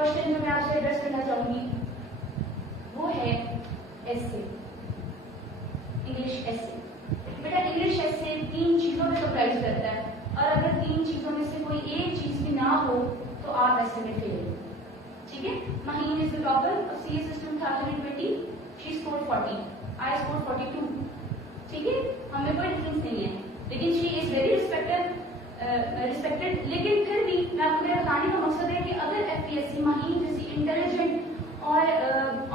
Question जो मैं आपसे एड्रेस करना चाहूंगी वो है एसे, इंग्लिश एसे। बेटा इंग्लिश एसे 3 चीजों में सरप्राइज करता है, और अगर 3 चीजों में से कोई एक चीज भी ना हो तो आप एसे में फेल हो। ठीक है, Maheen is the topper of CS system 2020. She scored 40. I scored 42. ठीक है, हमें कोई डिफरेंस नहीं है, लेकिन शी इज वेरी रिस्पेक्टेड। लेकिन फिर भी मैं आपको मेरा बताने का मकसद है कि अगर एफपीएससी Maheen जैसी इंटेलिजेंट और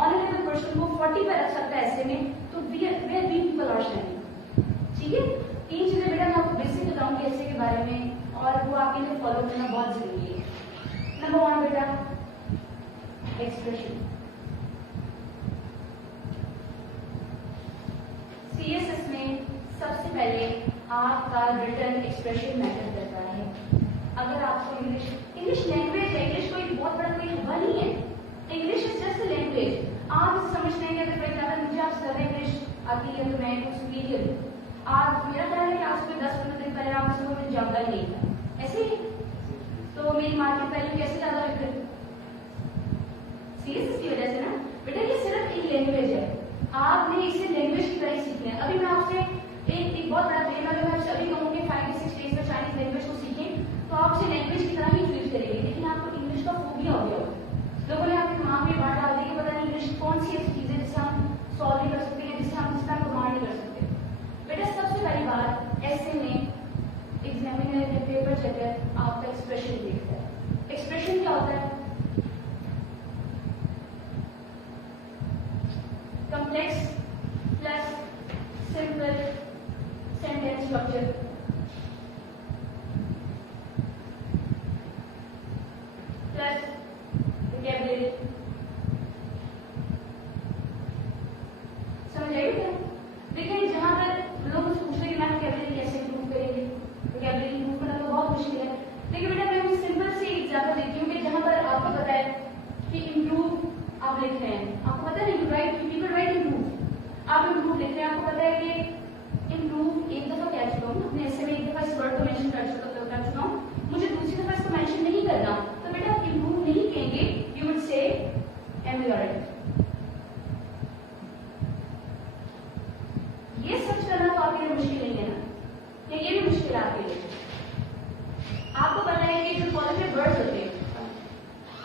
ऑनरेबल पर्सन को 40 पर रख सकता है ऐसे में, तो where we people are shining. ठीक है, 3 चीजें बेटा मैं आपको बेसिक बताऊंगी ऐसे के बारे में, और वो आपके लिए फॉलो करना बहुत जरूरी है। नंबर 1 बेटा एक्सप्रेशन। सीएसएस में सबसे पहले आपका रिटन एक्सप्रेशन मैटर करता है। अगर आपको इंग्लिश लैंग्वेज है, इंग्लिश कोई बहुत बड़ा कोई हुआ नहीं है, English is just a language. आप समझते हैं कि अगर फॉर एग्जाम्पल मुझे आप सर्वे इंग्लिश आती है तो मैं एक सुपीरियर हूँ, आप मेरा ख्याल है कि आज से 10-15 दिन पहले आप इसको मुझे जानता ही नहीं था, ऐसे ही तो मेरी मार्केट वैल्यू कैसे ज्यादा है सीएसएस की वजह से ना। बेटा ये सिर्फ एक लैंग्वेज है, आपने इसे लैंग्वेज की तरह सीखना है। अभी मैं आपसे एक बहुत बड़ा क्लेम, अगर मैं अभी कहूँगी 5 से 6 डेज में चाइनीज लैंग्वेज को सीखें तो आप उसे लैंग्वेज की तरह ही ट्रीट करेंगे, लेकिन आपको इंग्लिश का फोबिया हो गया होगा। लोगों ने आपके दिमाग में बात डाल दी कि पता नहीं इंग्लिश कौन सी ऐसी चीज है जिसे हम सॉल्व नहीं कर सकते, जिसे हम जिसका कमांड नहीं कर सकते। बेटा सबसे पहली बात, ऐसे में एग्जामिनर या पेपर चेकर आपका एक्सप्रेशन देखता है। एक्सप्रेशन क्या होता है? Complex plus simple sentence structure plus vocabulary. समझ आएगी क्या? देखिए जहां पर लोग पूछते हैं कि मैम वोकैबुलरी कैसे इंप्रूव करेंगे, वोकैबुलरी इंप्रूव करना तो बहुत मुश्किल है, लेकिन बेटा मैं सिंपल सी एग्जांपल देती हूँ कि जहां पर आपको पता है कि इंप्रूव आप लिख रहे हैं, आपको पता है ना, राइट पीपल राइट इंप्रूव, आप इंप्रूव लिख रहे हैं, आपको पता है कि इंप्रूव एक दफा कह चुका हूँ अपने ऐसे में, एक दफा इस वर्ड को मेंशन कर चुका हूँ, मुझे दूसरी दफा इसको मेंशन नहीं करना, तो बेटा आप इंप्रूव नहीं कहेंगे, यू वुड से एमेलियोरेट। ये सर्च करना तो आपके लिए मुश्किल नहीं है ना, या ये भी मुश्किल है आपके लिए? आपको पता है कि जो पॉजिटिव वर्ड्स होते हैं,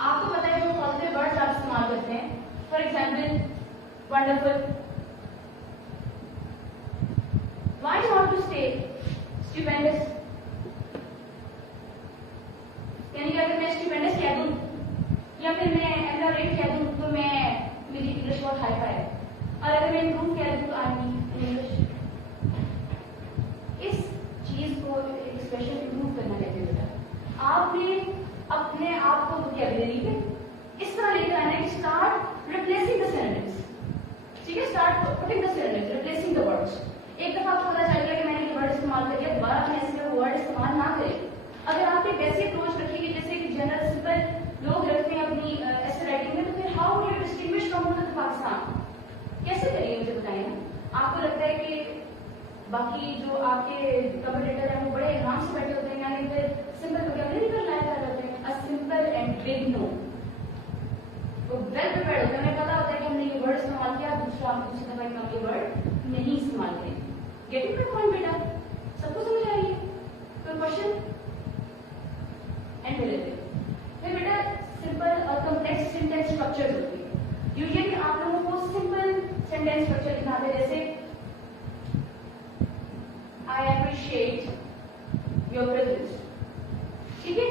आपको पता है जो पॉजिटिव वर्ड्स आप इस्तेमाल करते हैं, for example wonderful, why not to say stupendous? यानी कि अगर मैं स्टूपेंडस कह दूं या फिर मैं एमेलियोरेट कह दूं तो मैं मेरी इंग्लिश बहुत हाई फाई है, और अगर मैं इंप्रूव कह दूं तो आई मीन इंग्लिश। इस चीज को एक्सप्रेशन इंप्रूव करना कहते हैं बेटा। आपने अपने आप को वोकैबुलरी पे इस तरह लेकर आना है कि स्टार्ट रिप्लेसिंग द सेंटेंस। ठीक है, start putting the sentence, replacing the words. एक दफा आपको पता चल गया कि मैंने ये वर्ड इस्तेमाल कर दिया, दोबारा अपने ऐसे में वर्ड इस्तेमाल ना करें। अगर आप एक ऐसी अप्रोच रखेंगे जैसे कि जनरल सिंपल लोग रखते हैं अपनी ऐसे राइटिंग में, तो फिर how do you distinguish from Pakistan? कैसे करिए मुझे बताइए ना। आपको लगता है कि बाकी जो आपके कमेंटेटर हैं वो बड़े आराम से बैठे होते हैं, यानी फिर सिंपल वोकैबुलरी पर लाया कर रहे हैं, a simple and big no, वो वेल प्रिपेयर्ड होते हैं, हमें पता होता है कि हमने ये वर्ड इस्तेमाल किया, दूसरा आप दूसरी दफा हम ये वर्ड नहीं इस्तेमाल करेंगे। गेटिंग माय पॉइंट बेटा? सबको समझ आ रही है? कोई क्वेश्चन? एंड फिर बेटा सिंपल और कॉम्प्लेक्स सेंटेंस स्ट्रक्चर होती है। यूजुअली आप लोगों को सिंपल सेंटेंस स्ट्रक्चर लिखाते हैं, जैसे आई अप्रिशिएट योर प्रेजेंस, ठीक है,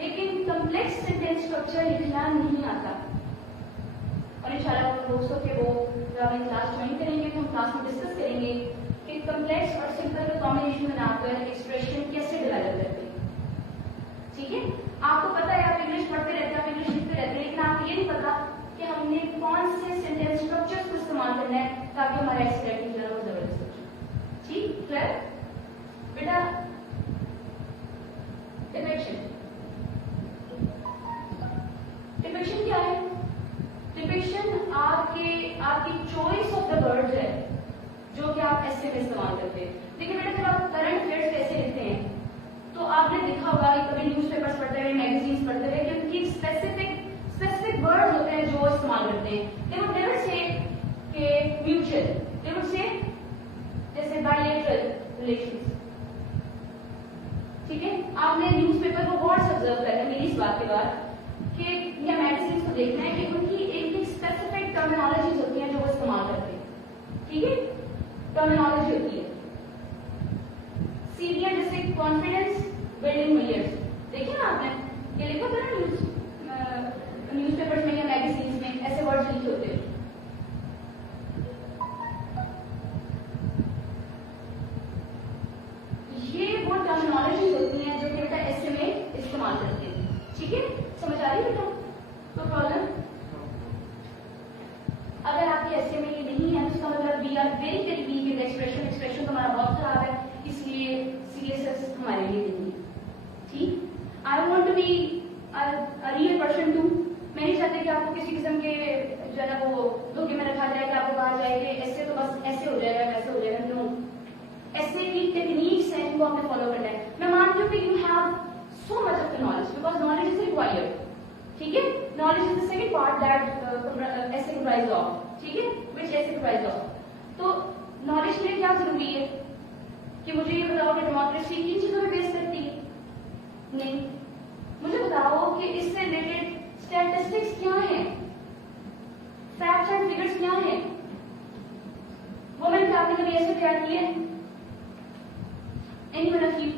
लेकिन कॉम्प्लेक्स सेंटेंस स्ट्रक्चर लिखना नहीं आता। और इंशाल्लाह दोस्तों के वो जब हम क्लास ज्वाइन करेंगे तो हम क्लास में डिस्कस करेंगे कि कॉम्प्लेक्स और सिंपल का कॉम्बिनेशन बनाकर एक्सप्रेशन कैसे डेवलप करते हैं। ठीक है, आपको पता है आप इंग्लिश पढ़ते रहते हैं, आप इंग्लिश लिखते रहते हैं, लेकिन आपको ये नहीं पता कि हमने कौन से सेंटेंस स्ट्रक्चर्स को इस्तेमाल करना है ताकि हमारा ऐसे राइटिंग जो है वो जबरदस्त हो। ठीक, क्लियर बेटा? डिपिक्शन, डिपिक्शन क्या है? डिपिक्शन आपकी चॉइस ऑफ द वर्ड्स है जो कि आप ऐसे में इस्तेमाल करते हैं। देखिए बेटा जब आप करंट अफेयर्स कैसे लिखते हैं तो आपने देखा होगा कि कभी न्यूज़पेपर्स पढ़ते हुए, मैगजीन्स पढ़ते हुए इस्तेमाल करते हैं. They would never say कि mutual. They would say जैसे bilateral relations. ठीक है, आपने न्यूज़पेपर को गौर से ऑब्जर्व करना मेरी इस बात के बाद कि या मैगजीन्स को देखना है कि उनकी एक स्पेसिफिक टर्मिनोलॉजीज होती हैं जो वो इस्तेमाल करते हैं. ठीक है, टर्मिनोलॉजी होती है. सीरिया जैसे कॉन्फिडेंस बिल्डिंग मिलियर्स देखिए ना आपने, ये लिखा था ना न्यूज़पेपर्स में या मैगजीन्स में ऐसे वर्ड्स लिखे होते हैं. ये वो टर्मिनोलॉजी होती हैं जो बेटा ऐसे में इस्तेमाल करते हैं. ठीक है, समझ आ रही है बेटा? तो प्रॉब्लम अगर आपके ऐसे में ये नहीं है तो इसका मतलब we are very very weak in expression हमारा बहुत खराब है, इसलिए सीएसएस हमारे लिए नहीं है. ठीक, I want to be a real person too. मैं नहीं चाहती कि आपको किसी किस्म के जो है ना वो धोखे में रखा जाए कि आपको कहा जाए कि ऐसे तो बस ऐसे हो जाएगा वैसे हो जाएगा. नो, ऐसे की टेक्निक्स हैं जिनको आपने फॉलो करना है. मैं मानती हूँ कि you have so much of the knowledge because knowledge is required. ठीक है, knowledge is the second part that ऐसे कंप्राइज ऑफ. ठीक है, विच ऐसे कंप्राइज ऑफ. तो नॉलेज के लिए क्या जरूरी है कि मुझे ये बताओ कि डेमोक्रेसी किन चीजों पर बेस करती है? नहीं, मुझे बताओ कि इससे रिलेटेड स्टैटिस्टिक्स क्या है, फैक्ट्स एंड फिगर्स क्या है. वुमेन का आपने कभी ऐसे तैयार किए? Anyone of you?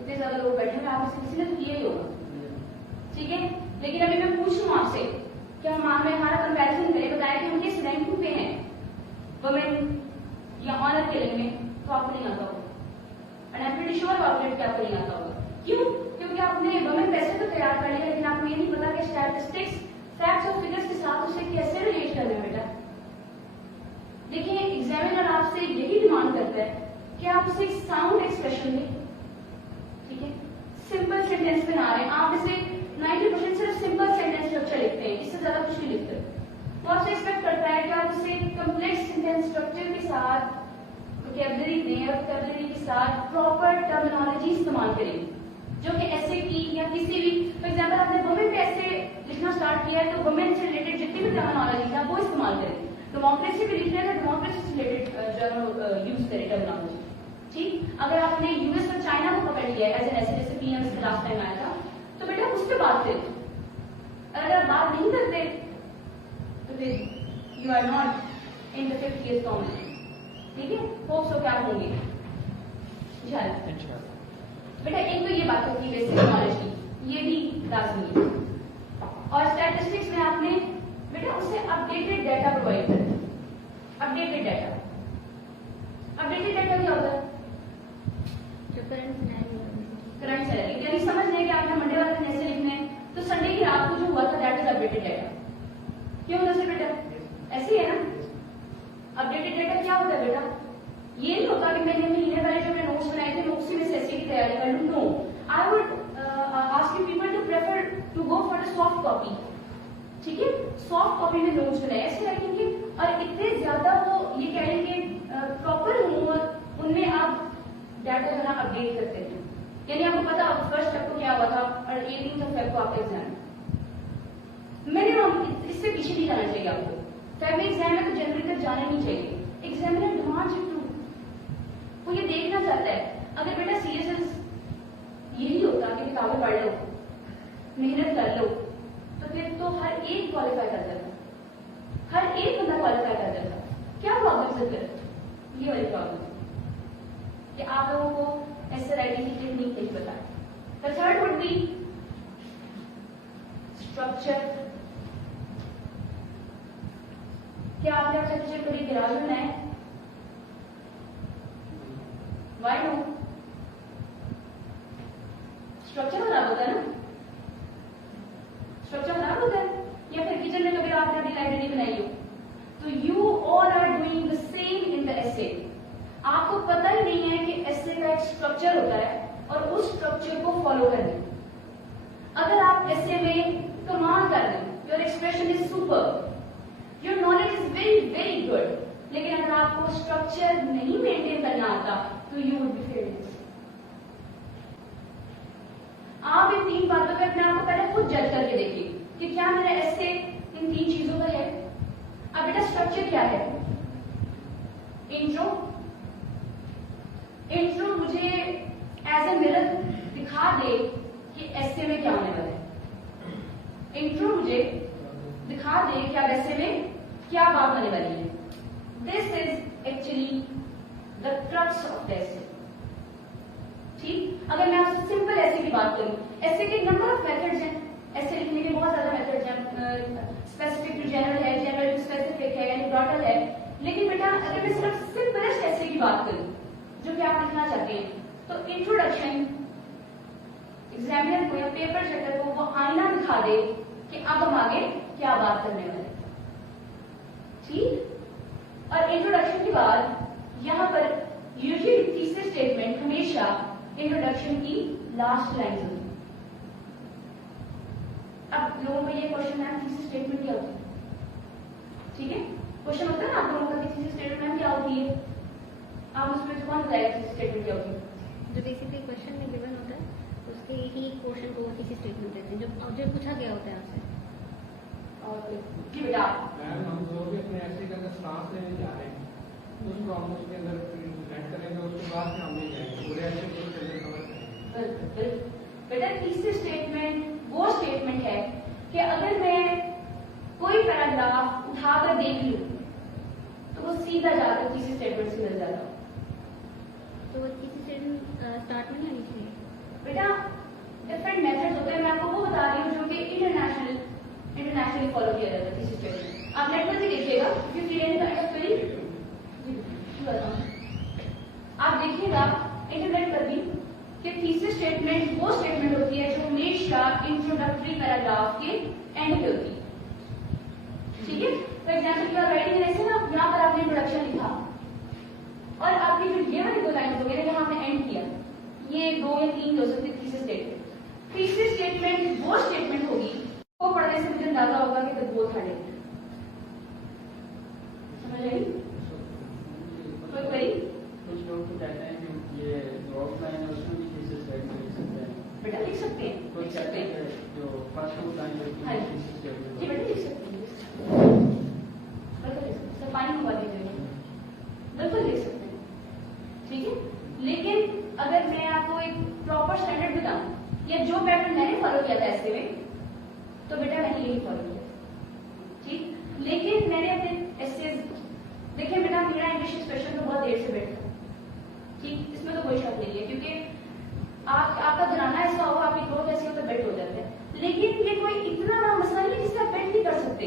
इतने ज्यादा लोग बैठे हैं, आप किसी ने तो किया ही होगा. ठीक है, लेकिन अभी मैं पूछ रहा हूं आपसे कि हम हमारा कंपैरिजन करें, बताएं कि हम किस रैंकिंग पे हैं वुमेन या ऑनर किलिंग में, तो आपको नहीं आता होगा. And I am pretty sure about it कि आपको नहीं आता होगा. क्यों? क्योंकि आपने वुमेन पैसे तो तैयार कर लिया लेकिन आपको ये नहीं पता कि स्टैटिस्टिक्स फैक्ट्स और फिगर्स के साथ उसे कैसे रिलेट करना है. बेटा देखिए, एग्जामिनर आपसे यही डिमांड करता है कि आप उसे एक साउंड एक्सप्रेशन दें. ठीक है, सिंपल सेंटेंस बना रहे हैं आप, इसे 90% सिर्फ सिंपल सेंटेंस स्ट्रक्चर लिखते हैं, इससे ज्यादा कुछ नहीं लिखते. तो आपसे एक्सपेक्ट करता है कि आप उसे कम्प्लेक्स सेंटेंस स्ट्रक्चर के साथ वोकैबुलरी दें और वोकैबुलरी के साथ प्रॉपर टर्मिनोलॉजी इस्तेमाल करें जो कि ऐसे की या किसी भी, फॉर एग्जाम्पल आपने वुमेन पे ऐसे लिखना स्टार्ट किया है तो वुमेन से रिलेटेड जितनी भी टर्मिनोलॉजी है वो इस्तेमाल करें. डेमोक्रेसी भी लिख रहे हैं तो डेमोक्रेसी से रिलेटेड जो यूज करें टर्मिनोलॉजी. ठीक, अगर आपने यूएस और चाइना को पकड़ लिया है एज एन ऐसे जैसे पीएम से लास्ट टाइम आया था तो बेटा उस पर बात करें. अगर आप बात नहीं करते तो फिर you are not in the 50th council. ठीक है, होप्स हो क्या होंगे बेटा. एक तो ये बात होती है बेसिक नॉलेज की, ये भी लाजमी है. और स्टैटिस्टिक्स में आपने बेटा उसे अपडेटेड डाटा प्रोवाइड करना. अपडेटेड डाटा, अपडेटेड डाटा क्या होता है? Current salary. यानी समझ लें कि आपने मंडे वाले दिन ऐसे लिखने हैं तो संडे की रात को जो हुआ था दैट इज अपडेटेड डाटा. क्यों होता है बेटा? ऐसे ही है ना. अपडेटेड डाटा क्या होता है बेटा? ये नहीं होता कि मैंने महीने पहले जो मैं नोट्स बनाए थे उसी में से ऐसे की तैयारी कर लूं. No, I would ask you people to prefer to go for the soft copy. ठीक है, सॉफ्ट कॉपी में नोट्स बनाए ऐसे रखेंगे और इतने ज्यादा वो ये कह रहे हैं कि प्रॉपर हों और उनमें आप डाटा जो है अपडेट करते हैं. यानी आपको पता फर्स्ट स्टेप को क्या हुआ था और 18th फेब को आपका एग्जाम. मिनिमम इससे पीछे नहीं जाना चाहिए आपको. फेब में एग्जाम है तो जनवरी तक जाना नहीं चाहिए. एग्जामिनर डिमांड्स यू टू, वो ये देखना चाहता है. अगर बेटा सीएसएस यही होता कि किताबें पढ़ लो, मेहनत कर लो, तो फिर तो हर एक क्वालिफाई करता था, हर एक बंदा क्वालिफाई करता था. क्या प्रॉब्लम है फिर? ये वाली प्रॉब्लम कि आप लोगों को ऐसे राइटिंग की टेक्निक नहीं पता. The third would be structure. क्या आपने अपना टीचर कभी गिराज बनाया? Why no? स्ट्रक्चर खराब होता है ना, स्ट्रक्चर खराब होता है. या फिर किचन में कभी आपने अपनी लाइब्रेरी बनाई हो तो you all are doing the same in the essay. आपको पता ही नहीं है कि एसे का एक स्ट्रक्चर होता है और उस स्ट्रक्चर को फॉलो करना. अगर आप एसे में कमाल कर रहे हैं, your expression is super, your knowledge is very very good, लेकिन अगर आपको स्ट्रक्चर नहीं मेंटेन करना आता तो यू वुड बी फेल्ड. आप इन तीन बातों पे अपने आप को पहले खुद जज करके देखिए कि क्या मेरा ऐसे इन 3 चीजों का है। अब बेटा स्ट्रक्चर क्या है? इंट्रो मुझे एज ए मिरर दिखा दे कि एसे में क्या होने वाला है। इंट्रो मुझे दिखा दे कि अब एसे में क्या बात होने वाली है। This is actually the crux of the essay. ठीक, अगर मैं आपसे सिंपल ऐसे की बात करूं, ऐसे के नंबर ऑफ मेथड्स हैं, ऐसे लिखने के बहुत ज्यादा मेथड्स हैं, स्पेसिफिक टू जनरल है, जनरल टू स्पेसिफिक है, एनीडोटल है। लेकिन बेटा अगर मैं सिर्फ सिंपलेस्ट ऐसे की बात करूं जो कि आप लिखना चाहते हैं, तो इंट्रोडक्शन एग्जामिनर को या पेपर सेटर को वो आईना दिखा दे कि अब हम आगे क्या बात करने वाले हैं। ठीक, और इंट्रोडक्शन के बाद यहां पर यूजुअली तीसरे स्टेटमेंट हमेशा इंट्रोडक्शन की लास्ट लाइन होती है। अब लोगों को ये क्वेश्चन है तीसरी स्टेटमेंट क्या होती है? ठीक है, क्वेश्चन होता है ना आप लोगों का तीसरी स्टेटमेंट क्या होती है? आप उसमें से कौन बताएगा तीसरी स्टेटमेंट क्या होती है? जो बेसिकली क्वेश्चन में गिवन होता है उसके ही पोर्शन को तीसरी स्टेटमेंट देते हैं जो पूछा गया होता है आपसे। और जी बेटा मैम हम जो भी अपने ऐसे के अंदर स्टांस लेने जा रहे हैं उसको हम उसके अंदर सेट करेंगे, उसके बाद फिर हम ले जाएंगे पूरे ऐसे के अंदर कवर करेंगे। बेटा तीसरी स्टेटमेंट वो स्टेटमेंट है कि अगर मैं कोई पैराग्राफ उठाकर देख लूं तो वो सीधा जाकर तीसरी स्टेटमेंट से मिल जाता। तो वो तीसरी स्टेटमेंट स्टार्ट में नहीं आनी चाहिए। बेटा डिफरेंट मेथड्स होते हैं, मैं आपको वो बता रही हूँ जो कि इंटरनेशनली फॉलो किया जाता है तीसरी स्टेटमेंट। आप नेट पर भी देखिएगा, आप देखिएगा इंटरनेट पर भी कि तीसरी स्टेटमेंट वो स्टेटमेंट होती है जो हमेशा इंट्रोडक्टरी पैराग्राफ के एंड पे होती है। ठीक है, तो एग्जाम्पल की बात राइटिंग ऐसे ना, यहाँ पर आपने इंट्रोडक्शन लिखा और आपकी जो ये वाली 2 लाइन हो गई ना, यहाँ आपने एंड किया, ये 2 या 3 हो सकती है तीसरी स्टेटमेंट। तीसरी स्टेटमेंट वो स्टेटमेंट होगी वो पढ़ने से मुझे अंदाजा होगा कि द बोथ आर डेड। समझ आई? कोई क्वेरी? कुछ लोग तो कहते हैं कि ये जो ऑफलाइन है उसमें भी तीसरी स्टेटमेंट लिख सकते हैं। बेटा लिख सकते हैं, कुछ लिख सकते कहते हैं हैं जो फर्स्ट लाइन होती हाँ है जी। तीसरी स्टेटमेंट। जी बेटा लिख सकते हैं, बिल्कुल लिख सकते हैं, सर पानी मंगवा दीजिए, बिल्कुल लिख सकते हैं। ठीक है, लेकिन अगर मैं आपको एक प्रॉपर स्टैंडर्ड बताऊं या जो पैटर्न मैंने फॉलो किया था ऐसे में, तो बेटा मैंने यही फॉलो किया। ठीक, लेकिन मैंने अपने ऐसे देखिए बेटा मेरा इंग्लिश एक्सप्रेशन तो बहुत देर से बैठा, ठीक, इसमें तो कोई शक नहीं है क्योंकि आपका घराना ऐसा होगा, आपकी ग्रोथ ऐसी हो तो बेट हो जाते हैं। लेकिन ये कोई इतना बड़ा मसला नहीं जिससे आप बेट नहीं कर सकते।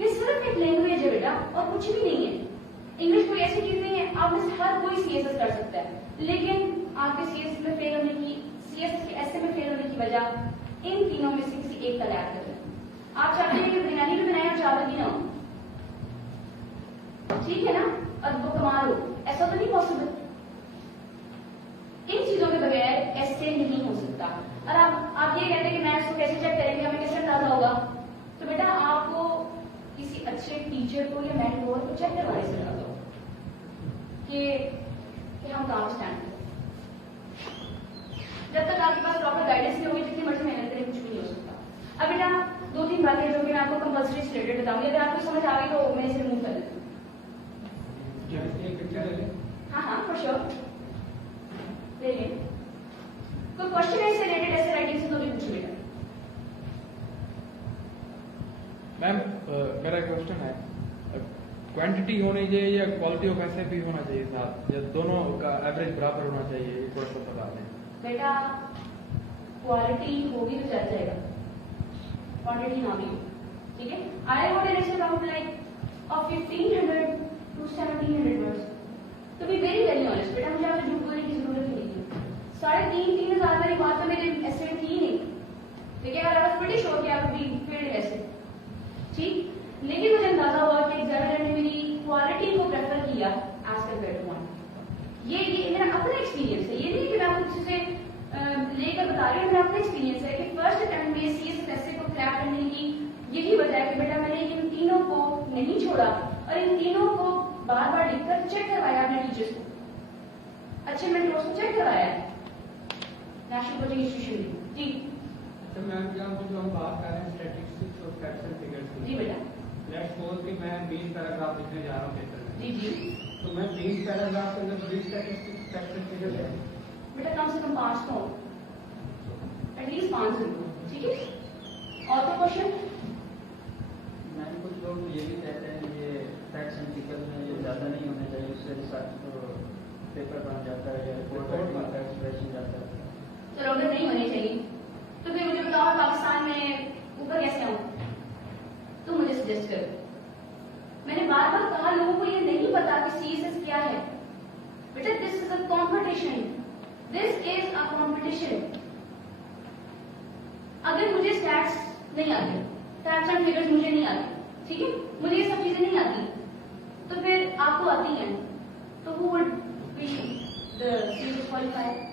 ये सिर्फ एक लैंग्वेज है बेटा और कुछ भी नहीं है। इंग्लिश कोई ऐसी चीज नहीं है, आप में से हर कोई सीएसएस कर सकता है, लेकिन आपके सीएसएस में फेल होने की, सीएसएस के ऐसे में फेल होने की वजह इन तीनों में से किसी एक का लैक कर रहे हैं। आप चाहते हैं कि बिरयानी भी बनाए और चावल भी ना हो, ठीक है ना, और वो कमाल हो, ऐसा तो नहीं पॉसिबल। इन चीजों के बगैर ऐसे नहीं हो सकता। और आप ये कहते हैं कि मैं इसको कैसे चेक करेंगे, हमें कैसे अंदाजा होगा? तो बेटा आपको किसी अच्छे टीचर को या मेंटोर को चेक करवाने से अंदाजा होगा कि हम कहाँ स्टैंड करें। जब तक आपके पास प्रॉपर गाइडेंस नहीं होगी, जितनी मर्जी मेहनत करें कुछ भी नहीं हो सकता। अब बेटा 2-3 बातें जो कि मैं आपको कंपल्सरी से रिलेटेड बताऊंगी, अगर आपको समझ आ गई तो मैं इसे रिमूव कर देती हूँ। हाँ फॉर श्योर ले लें। कोई क्वेश्चन है इससे रिलेटेड ऐसे राइटिंग से तो भी पूछ लेगा। मैम मेरा क्वेश्चन है, क्वांटिटी होनी चाहिए या क्वालिटी ऑफ ऐसे भी होना चाहिए साथ, या दोनों का एवरेज बराबर होना चाहिए, ये थोड़ा सा बता दें। बेटा क्वालिटी होगी तो चल जाएगा, क्वांटिटी ना भी हो, ठीक है। I would ratio around like of 1500 to 1700 words. तो बी वेरी ऑनेस्ट बेटा, मुझे आपसे झूठ बोलने की जरूरत नहीं है। 3,500 वाली बात तो मेरे ऐसे में थी नहीं, ठीक है। और आई वाज प्रीटी श्योर कि आप भी फेल्ड ऐसे, ठीक। लेकिन मुझे अंदाजा हुआ कि एग्जामिनर ने मेरी क्वालिटी को प्रेफर किया एज कम्पेयर टू क्वांटिटी। ये मेरा अपना एक्सपीरियंस है, ये नहीं कि मैं आपको किसी से लेकर बता रही हूँ, मेरा अपना एक्सपीरियंस है कि फर्स्ट अटेम्प्ट में सीएस ऐसे को क्रैक करने की यही वजह है कि बेटा मैंने इन तीनों को नहीं छोड़ा और इन तीनों को बार बार लिखकर चेक करवाया अपने टीचर्स को, अच्छे मेंटोर्स को चेक करवाया नेशनल कोचिंग इंस्टीट्यूशन में, जी। तो मैम जो हम बात कर रहे हैं स्टैटिस्टिक्स और फैक्ट्स एंड फिगर्स की, जी बेटा। लेट्स सपोज कि मैं 20 पैराग्राफ लिखने जा रहा हूँ पेपर में, जी जी तो मैं 20 पैराग्राफ के अंदर 20 स्टैटिस्टिक्स फैक्ट्स एंड फिगर्स है। बेटा, कम से कम 5 तो एटलीस्ट 5 हो, ठीक है। और कोई क्वेश्चन? मैम कुछ लोग ये भी कहते हैं ये फैक्ट्स एंड फिगर्स में ये ज़्यादा नहीं होने चाहिए, उससे रिसर्च तो पेपर बन जाता है या रिपोर्ट बनता है, एक्सप्रेशन जाता है। चलो, अगर नहीं होनी चाहिए तो फिर मुझे बताओ पाकिस्तान में ऊपर कैसे आऊं? तुम मुझे सजेस्ट करो। मैंने बार बार कहा, लोगों को ये नहीं पता कि सीएसएस क्या है। बेटा, this is a competition, this is a competition. अगर मुझे स्टैट्स नहीं आते, फैक्ट्स एंड फिगर्स मुझे नहीं आते, ठीक है, मुझे ये सब चीजें नहीं आती, तो फिर आपको आती हैं, तो who would be the CSS qualifier?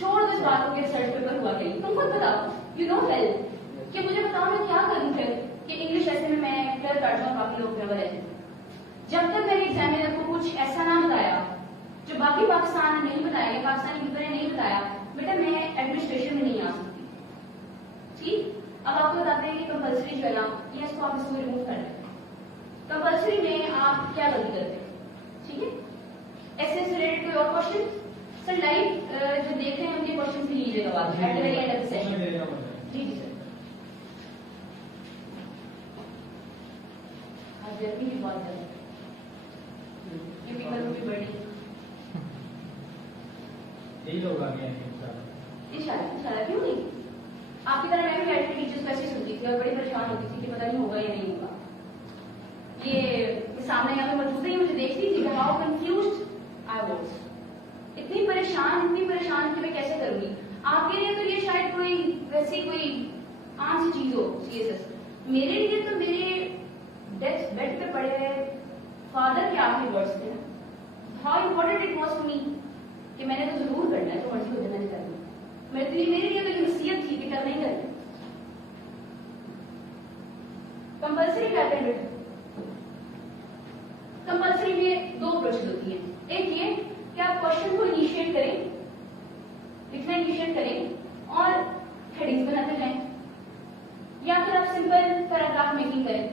छोड़ दो इस बात को कि रिसर्च पेपर हुआ कहीं, तुम खुद बताओ, यू नो वेल, कि मुझे बताओ मैं क्या करूं फिर कि इंग्लिश ऐसे में मैं क्लियर कर जाऊं, बाकी लोग क्लियर है। जब तक मैंने एग्जामिनर को कुछ ऐसा ना बताया जो बाकी पाकिस्तान ने नहीं बताया या पाकिस्तानी पीपल ने नहीं बताया, बेटा मैं एडमिनिस्ट्रेशन में नहीं आ सकती। ठीक, अब आपको बताते हैं कि कंपल्सरी जो है ना, ये इसको आप इसको रिमूव कर दें। कंपल्सरी में आप क्या गलती करते हैं, ठीक है। ऐसे से रिलेटेड कोई और क्वेश्चन? सर लाइव जो देख रहे हैं उनके क्वेश्चन भी लीजिएगा बाद में, at the very end of the session. जी जी सर। आज गर्मी भी बहुत ज्यादा है, ये पीपल को भी बड़ी यही लोग आ गए हैं इंशाल्लाह। इंशाल्लाह, क्यों नहीं। आपकी तरह मैं भी बैठ के टीचर्स को ऐसे सुनती थी और बड़ी परेशान होती थी कि पता नहीं होगा या नहीं होगा। ये सामने यहाँ पे मौजूद है, मुझे देखती थी हाउ कंफ्यूज्ड आई वाज। इतनी परेशान कि मैं कैसे करूंगी। आपके लिए तो ये शायद कोई वैसी कोई आम सी चीज हो सीएसएस, मेरे लिए तो मेरे डेथ बेड पे पड़े हुए फादर के आखिरी वर्ड्स थे। How important it was to me कि मैंने तो जरूर करना है, तो मर्जी हो जाए मैंने करना। मेरे लिए तो ये नसीहत थी कि करना ही करना। कंपल्सरी क्या है बेटा? कंपल्सरी में 2 प्रोसेस होती है। एक ये कि आप क्वेश्चन को इनिशिएट करें, लिखना इनिशिएट करें और हेडिंग्स बनाते जाएं, या फिर आप सिंपल पैराग्राफ मेकिंग करें।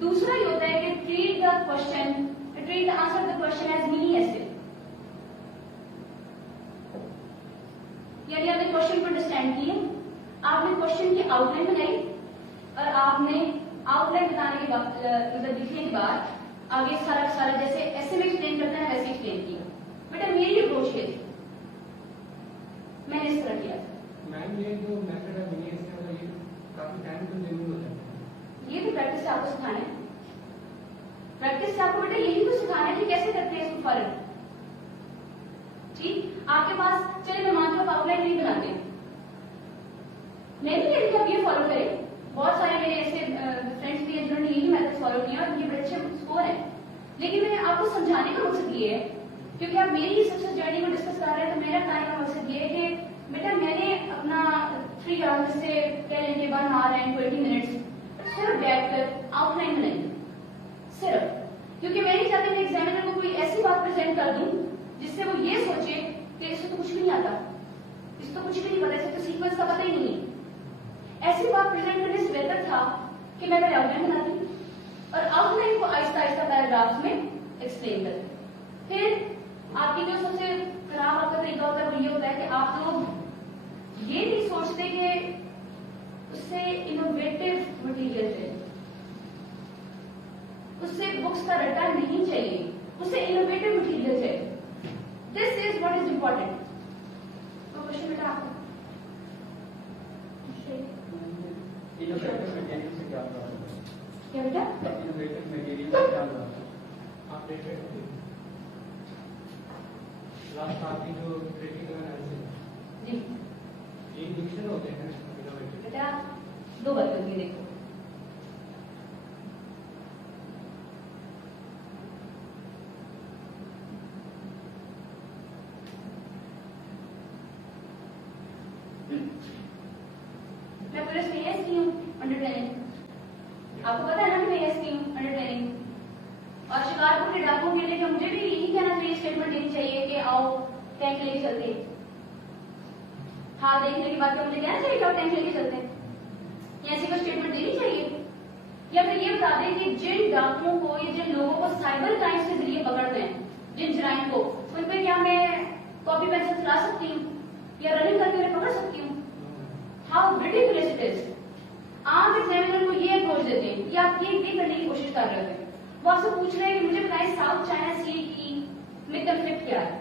दूसरा ये होता है कि treat the answer the question as mini essay, यानी आपने क्वेश्चन को अंडरस्टैंड किया, आपने क्वेश्चन की आउटलाइन बनाई और आपने आउटलाइन बनाने के बाद मतलब लिखने के बाद आगे सारा जैसे ऐसे में एक्सप्लेन करते हैं वैसे एक्सप्लेन किया। बेटा मेरी अप्रोच ये थी, मैंने इस तरह किया था। मैम ये जो मेथड है मिनी एसे का, ये काफी टाइम कंज्यूमिंग होता है। ये तो प्रैक्टिस से आपको सिखाना है, प्रैक्टिस से आपको बेटा यही तो सिखाना है कि कैसे करते हैं इसको फॉरन। ठीक, आपके पास चलिए मैं मानता हूँ आउटलाइन नहीं बनाते, मैं भी कह रही कि आप ये फॉलो करें। बहुत सारे मेरे ऐसे फ्रेंड्स भी हैं जिन्होंने यही मेथड फॉलो किया और ये बड़े अच्छे स्कोर है। लेकिन मैं आपको समझाने का मकसद ये है, क्योंकि आप मेरी सक्सेस जर्नी को डिस्कस कर रहे हैं, तो मेरा बताने का मकसद ये है कि बेटा मैंने अपना 3 आवर्स से कह लें कि 1 hour and 20 minutes सिर्फ बैठकर आउटलाइन बनाई, सिर्फ। क्योंकि मैं नहीं चाहती मैं एग्जामिनर को कोई ऐसी बात प्रेजेंट कर दूं जिससे वो ये सोचे कि इसको तो कुछ भी नहीं आता, इसको तो कुछ भी नहीं पता, इसे तो सीक्वेंस का पता ही नहीं है। ऐसी बात प्रेजेंट करने से बेहतर था कि मैं पहले आउटलाइन बनाती और आउटलाइन को आहिस्ता आहिस्ता पैराग्राफ्स में एक्सप्लेन करती। फिर आपकी जो सबसे खराब आपका तरीका होता है वो ये होता है कि आप लोग ये नहीं सोचते कि उससे इनोवेटिव मटेरियल चाहिए, उससे बुक्स का रट्टा नहीं चाहिए, उससे इनोवेटिव मटेरियल चाहिए। This is what is important. तो क्वेश्चन बेटा आपको इनोवेटिव मटेरियल से क्या होता है? क्या बेटा? इनोवेटिव मटेरियल से क्या होता है? आप देख रहे हैं लास्ट आपकी जो क्रिटिकल एनालिसिस, जी ये डिक्शन होते हैं इनोवेटिव। बेटा 2 बातें होती है, देखो मैं पुलिस में एस की हूँ अंडर ट्रेनिंग, आपको पता है ना कि मैं एस की हूँ अंडर ट्रेनिंग। और शिकारपुर के डाकुओं के लिए मुझे भी यही कहना चाहिए, स्टेटमेंट देनी चाहिए कि आओ टैंक लेके चलते। हाल देखने के बाद क्या मुझे कहना चाहिए कि आप टेंशन लेके चलते हैं, या ऐसी कोई स्टेटमेंट देनी चाहिए? या फिर ये बता दें कि जिन डाकुओं को या जिन लोगों को साइबर क्राइम के जरिए पकड़ते हैं, जिन जराइम को, उन पे क्या मैं कॉपी पेंसिल चला सकती हूँ या रनिंग करके उन्हें पकड़ सकती हूँ? How ridiculous it is. आप एग्जामिनर को ये अप्रोच देते हैं कि आप ये करने की कोशिश कर रहे हैं, वो आपसे पूछ रहे हैं कि मुझे बताएं साउथ चाइना सी की में कंफ्लिक्ट क्या है,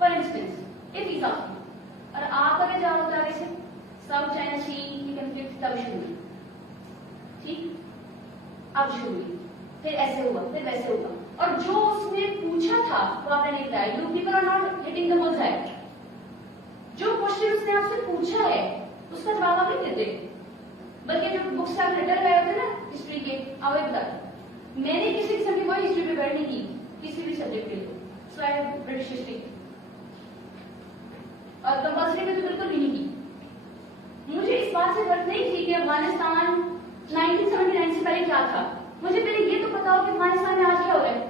for instance if is asking, और आपका क्या जवाब होता है आगे से? साउथ चाइना सी की कंफ्लिक्ट तब शुरू हुई, ठीक, अब शुरू हुई, फिर ऐसे हुआ, फिर वैसे हुआ, और जो उसने पूछा था वो आपने नहीं बताया। You people are not hitting the bull's eye. जो क्वेश्चन उसने आपसे पूछा है उसका जवाब आप नहीं देते, बल्कि जो बुक्स आप रिटर्न गए होते ना हिस्ट्री के, आप एक बता, मैंने किसी किस्म की कोई हिस्ट्री प्रिपेयर नहीं की किसी भी सब्जेक्ट के लिए, सो आई हैव ब्रिटिश हिस्ट्री, और कंपल्सरी में तो बिल्कुल भी नहीं की। मुझे इस बात से फर्क नहीं थी कि अफगानिस्तान 1979 से पहले क्या था, मुझे पहले ये तो पता हो कि अफगानिस्तान में आज क्या हो रहा है।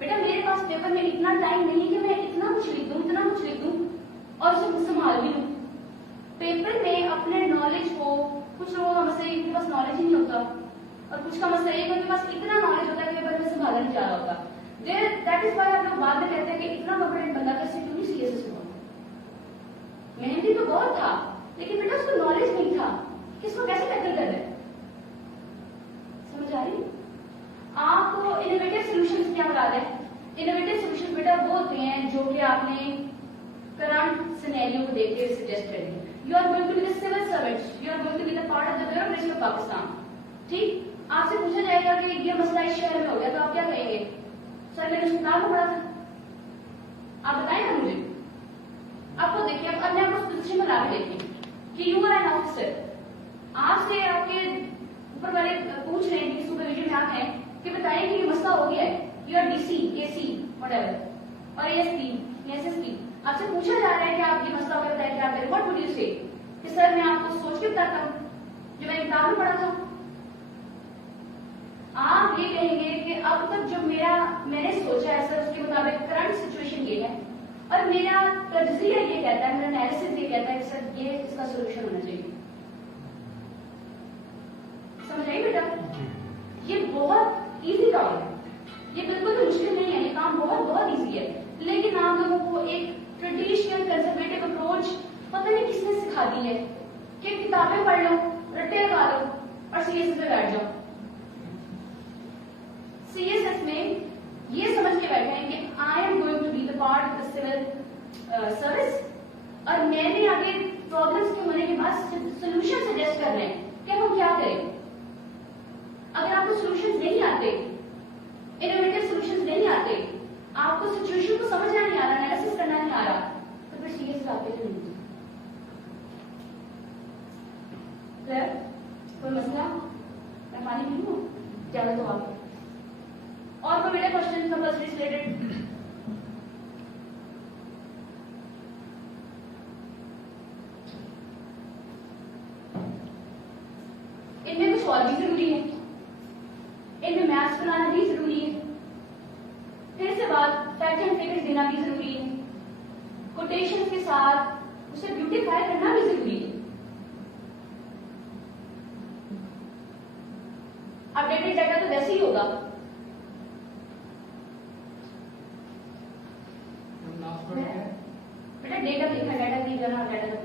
बेटा मेरे पास पेपर में इतना टाइम नहीं कि मैं इतना कुछ लिख दूं, इतना कुछ लिख दूं और उसे संभाल भी लूं। पेपर में अपने नॉलेज को, कुछ लोगों का मसला इनके पास नॉलेज ही नहीं होता, और कुछ का मसला एक उनके पास इतना नॉलेज होता है कि पेपर में संभाला नहीं जा रहा होता। दैट इज व्हाई आप लोग बाद में कहते हैं कि इतना कॉन्फिडेंट बंदा कैसे क्यों नहीं सीएसएस हुआ। मेहनती तो बहुत था, लेकिन बेटा उसको नॉलेज नहीं था कि इसको कैसे टैकल करना है। समझ आ रही? आपको इनोवेटिव सॉल्यूशंस क्या बता दें? इनोवेटिव सॉल्यूशंस बेटा वो होते हैं जो कि आपने करंट सिनेरियो को देख के सजेस्ट कर दिए। You are going to be the civil servant, you are going to be the part of the bureaucracy of Pakistan, ठीक? आपसे पूछा जाएगा कि ये मसला इस शहर में हो गया, तो आप क्या कहेंगे? सर मैंने अस्पताल में पढ़ा था। आप बताएं ना मुझे। आपको देखिए, आप अपने आप को उस पोजीशन में ला के देखिए कि यू आर एन ऑफिसर, आपसे आपके ऊपर वाले पूछ रहे हैं कि सुपरविजन में आप हैं कि बताएं कि ये मसला हो गया है, you are DC, AC, whatever, और एएसपी, एसएसपी, आपसे पूछा जा रहा है कि आप ये मसला हो बताएं, क्या करें? व्हाट वुड यू से? कि सर मैं आपको सोच के बताता हूँ जो मैंने किताब में पढ़ा था। आप ये कहेंगे कि अब तक जो मैंने सोचा है सर उसके मुताबिक करंट सिचुएशन ये है, और मेरा तज्जिया ये कहता है, मेरा एनालिसिस ये कहता है कि सर ये इसका सोल्यूशन होना चाहिए। समझ आई बेटा? ये बहुत इजी काम है, ये बिल्कुल भी मुश्किल नहीं है, ये काम बहुत बहुत इजी है, लेकिन आप लोगों को एक ट्रेडिशनल कंजर्वेटिव अप्रोच पता नहीं किसने सिखा दी है कि किताबें पढ़ लो, रट्टे लगा लो और सीएसएस में बैठ जाओ। सीएसएस में ये समझ के बैठे हैं कि I am going to be the part of the civil service, और मैंने आगे प्रॉब्लम्स के होने के बाद सोल्यूशन सजेस्ट कर रहे हैं कि हम क्या करें। अगर आपको सोल्यूशन नहीं आते, इनोवेटिव सोल्यूशन नहीं आते, आपको सिचुएशन को समझना नहीं आ रहा, एनालिसिस करना नहीं आ रहा, तो फिर सीएसएस आपके लिए नहीं। क्लियर? कोई मसला? मैं पानी पी लूं? ज्यादा तो आप और कोई मेरा क्वेश्चन कंपल्सरी रिलेटेड? इनमें कुछ और भी जरूरी है, इनमें मैथ्स बनाना भी जरूरी है, फिर से बात फैक्ट एंड फिगर्स देना भी जरूरी है, कोटेशन के साथ उसे ब्यूटीफाई करना भी जरूरी है। अपडेटेड डाटा तो वैसे ही होगा। बेटा डेटा लिखा, डाटा नहीं जाना, डाटा का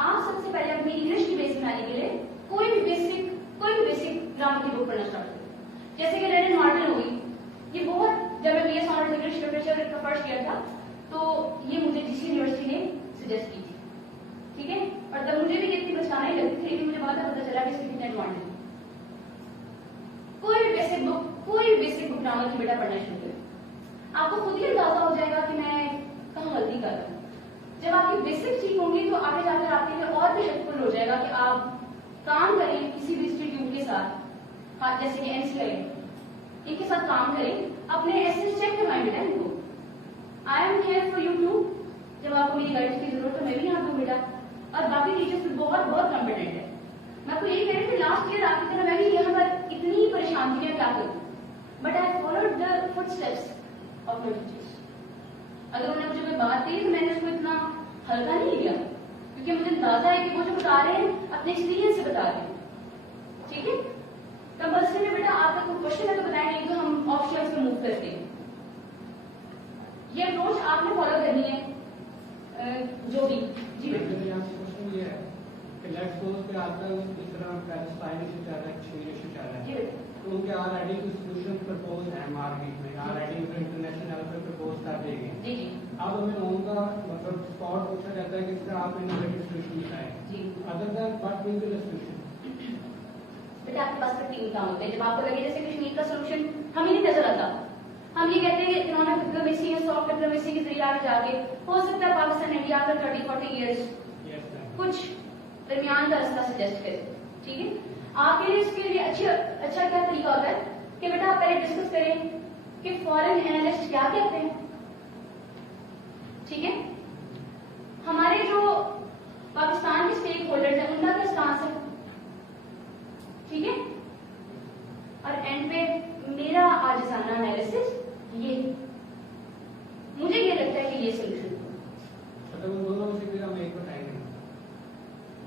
आप सबसे पहले अपनी इंग्लिश की बेस बनाने के लिए कोई भी बेसिक ग्रामर की बुक पढ़ना स्टार्ट करें। जैसे कि लेनिन मार्टिन हुई, ये बहुत, जब मैं बीएस ऑनर्स इंग्लिश लिटरेचर का फर्स्ट किया था तो ये मुझे डीसी यूनिवर्सिटी ने सजेस्ट की थी, ठीक है, और तब मुझे भी इतनी बचाना ही लगती थी, लेकिन मुझे बाद में पता चला कि इसकी कितनी एडवांटेज। कोई भी बेसिक बुक ग्रामर की बेटा पढ़ना शुरू करें, आपको खुद ही अंदाजा हो जाएगा कि मैं कहाँ गलती कर रहा हूँ। जब आपकी बेसिक ठीक होंगी तो आगे जाकर आपके लिए और भी हेल्पफुल हो जाएगा कि आप काम करें किसी भी इंस्टीट्यूट के साथ, हाँ जैसे कि एनसीआई, इनके साथ काम करें, अपने एसेस चेक करवाएं बेटा इनको। I am here for you too, जब आपको मेरी गाइडेंस की जरूरत है मैं भी यहाँ हूँ बेटा, और बाकी टीचर्स भी बहुत कॉम्पिटेंट है। मैं आपको यही कह रही थी लास्ट ईयर आपकी तरह मैं भी यहाँ पर इतनी परेशान थी, मैं क्या करूँ, but I followed the footsteps of my teachers. अगर उन्होंने मुझे कोई बात दी तो मैंने उसको इतना हल्का नहीं क्योंकि मुझे अंदाजा है कि वो जो बता रहे हैं अपने एक्सपीरियंस से बता रहे हैं। ठीक है, कंपल्सरी में बेटा आपका कोई क्वेश्चन है तो बताएंगे, तो हम ऑप्शंस पे मूव करते हैं। ये अप्रोच आपने फॉलो करनी है जो भी। जी बेटा, मेरे यहाँ से क्वेश्चन ये है कि लेट्स सपोज कि आपका इस तरह पैलेस्टाइन इशू चल रहा है, कश्मीर इशू चल रहा जी है, बेटा, तो उनके ऑलरेडी कुछ सोल्यूशन प्रपोज है मार्केट में, ऑलरेडी इंटरनेशनल लेवल पे प्रपोज कर दिए गए। जी जी अब हमें उनका मतलब स्पॉट पूछा जाता है कि इस तरह आप इनोवेटिव सोल्यूशन बताएं, जी other than what will be the solution. बेटा आपके पास का टीम काम होता है। जब आपको लगे जैसे कश्मीर का सोल्यूशन हमें नहीं नजर आता, हम ये कहते हैं कि इकोनॉमिक डिप्लोमेसी है, सॉफ्ट डिप्लोमेसी के जरिए आगे जाके हो सकता है पाकिस्तान इंडिया का 30-40 इयर्स कुछ दरमियान का रास्ता सजेस्ट करे। ठीक है, आपके लिए इसके लिए अच्छा क्या तरीका होता है कि बेटा आप पहले डिस्कस करें कि फॉरेन एनालिस्ट क्या कहते हैं। ठीक है, हमारे जो पाकिस्तान के स्टेक होल्डर्स हैं उनका क्या स्टांस है। ठीक है, और एंड पे मेरा आजिज़ाना एनालिसिस ये, मुझे ये लगता है कि ये सोल्यूशन। मतलब उन दोनों में से फिर हम एक बताएंगे।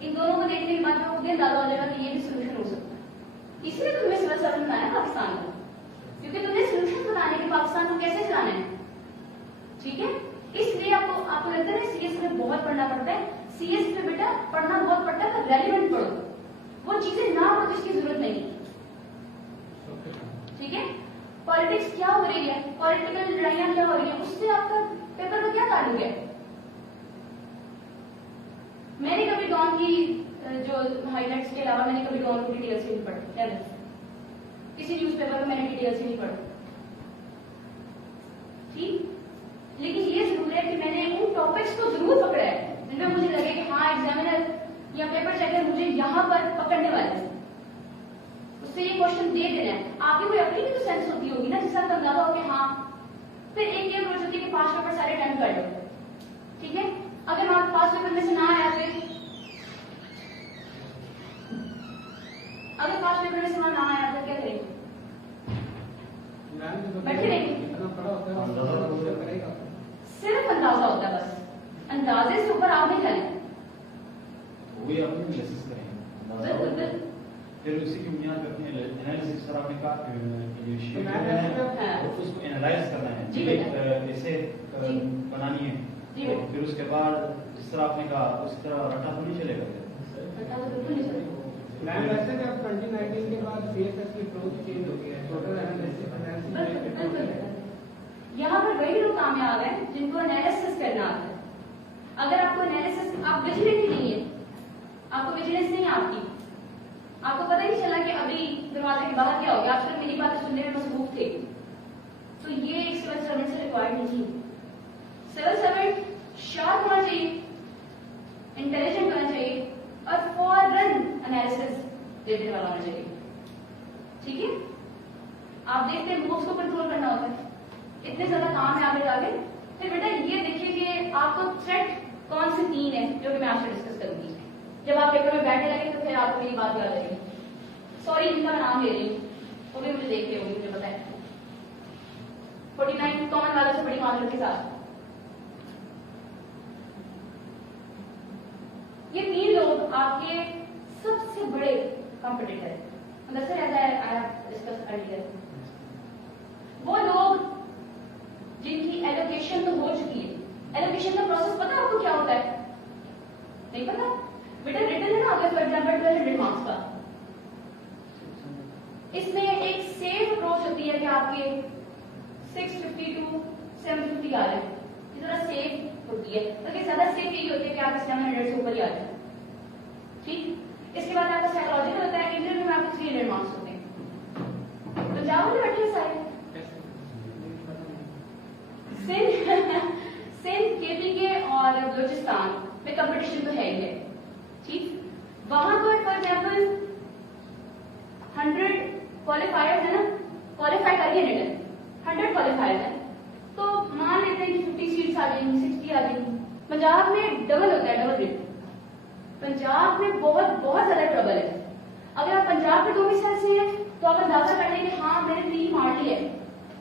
इन दोनों को देखने के बाद में मुझे अंदाजा हो जाएगा कि ये भी सोल्यूशन हो सकता है। इसलिए तो तुम्हें सिविल सर्वेंट बनाया पाकिस्तान को, क्योंकि तुम्हें सोल्यूशन बताने के पाकिस्तान को कैसे चलाना है। ठीक है, इसलिए आपको लगता है सीएस में बहुत पढ़ना पड़ता है। सीएस में बेटा पढ़ना बहुत पड़ता है, पर रेलिवेंट पढ़ो, वो चीजें ना हो जिसकी जरूरत नहीं। ठीक है, पॉलिटिक्स क्या हो रही है, पॉलिटिकल लड़ाइयां क्या हो रही है, उससे आपका पेपर का क्या ताल्लुक है। मैंने कभी डॉन की जो हाइलाइट्स के अलावा मैंने कभी डॉन को डिटेल से नहीं पढ़ा, किसी न्यूज़पेपर में मैंने डिटेल से नहीं पढ़ा। ठीक, लेकिन ये जरूर है कि मैंने उन टॉपिक्स को जरूर पकड़ा है जिनमें मुझे लगे कि हाँ एग्जामिनर या पेपर चेकर मुझे यहाँ पर पकड़ने वाले हैं, उससे ये क्वेश्चन दे देना है। आपकी कोई अपनी भी तो सेंस होती होगी ना, जिसका आपको अंदाजा हो कि हाँ, फिर एक ये अप्रोच होती है कि 5 पेपर सारे अटेम्प्ट कर लो। ठीक है, अगर आप 5 पेपर में से ना आया फिर, अगर 5 पेपर में से ना आया तो क्या करेंगे? बैठे रहेंगे। इतना पढ़ा होता है अंदाजा करेगा, सिर्फ अंदाजा होता है, बस अंदाजे से ऊपर आप नहीं जाने। वही अपनी एनालिसिस करेंगे, फिर उसी की बुनियाद पर अपनी एनालिसिस पर आपने कहा उसको एनालाइज करना है, ऐसे बनानी है, तो फिर उसके बाद जिस तरह आपने कहा उस तरह रटा तो नहीं चलेगा। मैम वैसे जब 2019 के बाद सीएसएस की अप्रोच चेंज हो गया है, टोटल एनालिसिस, यहाँ पर वही लोग कामयाब हैं जिनको एनालिसिस करना आता है। अगर आपको एनालिसिस, आप विजिलेंट ही नहीं है, आपको विजिलेंस नहीं है आपको पता ही नहीं चला कि अभी दरवाजे के बाहर क्या हो गया, आप सिर्फ मेरी बातें सुनने में मसरूफ थे, तो ये एक सिविल सर्वेंट से रिक्वायर्ड नहीं है। सिविल सर्वेंट शार्प होना चाहिए, इंटेलिजेंट होना चाहिए और फॉरन एनालिसिस देने वाला होना चाहिए। ठीक है, आप देखते हैं मूव्स को कंट्रोल करना होता है, इतने ज्यादा काम है आगे जाके। फिर बेटा ये देखिए कि आपको थ्रेट कौन सी 3 है जो कि मैं आपसे डिस्कस करूंगी। जब आप पेपर में बैठने लगे तो फिर आपको मेरी बात याद आएगी। सॉरी जिनका मैं नाम ले रही हूँ वो भी मुझे देखते होंगे, मुझे पता है। 49 कॉमन वालों से बड़ी मार्जिन के साथ ये 3 लोग आपके सबसे बड़े कॉम्पिटिटर है। वो लोग जिनकी एलोकेशन तो हो चुकी है। एलोकेशन का प्रोसेस पता है आपको क्या होता है? नहीं पता? बेटा रिटर्न है ना आपका, फॉर एग्जाम्पल 1200 मार्क्स का, इसमें एक सेफ अप्रोच होती है कि आपके 650 to 750 आ रहे हैं, ये थोड़ा सेफ होती है, बल्कि ज्यादा सेफ यही होती है कि आप 700 से ऊपर ही आ जाए। ठीक, इसके बाद आपका साइकोलॉजिकल होता है, इंटरव्यू में आपके 300 मार्क्स होते हैं। तो जाओ ना बैठे सारे सिंध, केपीके और बलूचिस्तान में कंपटीशन तो है ही है। ठीक, वहां पर फॉर एग्जाम्पल 100 क्वालिफायर्स है ना, क्वालिफाई करिए रिटर्न 100 क्वालिफायर्स है, तो मान लेते हैं कि 50 सीट्स आ जाएंगी, 60 आ जाएंगी। पंजाब में डबल होता है, डबल रेट। पंजाब में बहुत बहुत ज्यादा ट्रबल है। अगर आप पंजाब के 2 मिसाल से हैं तो आप अंदाजा कर लेंगे हाँ मैंने 3 मार ली है,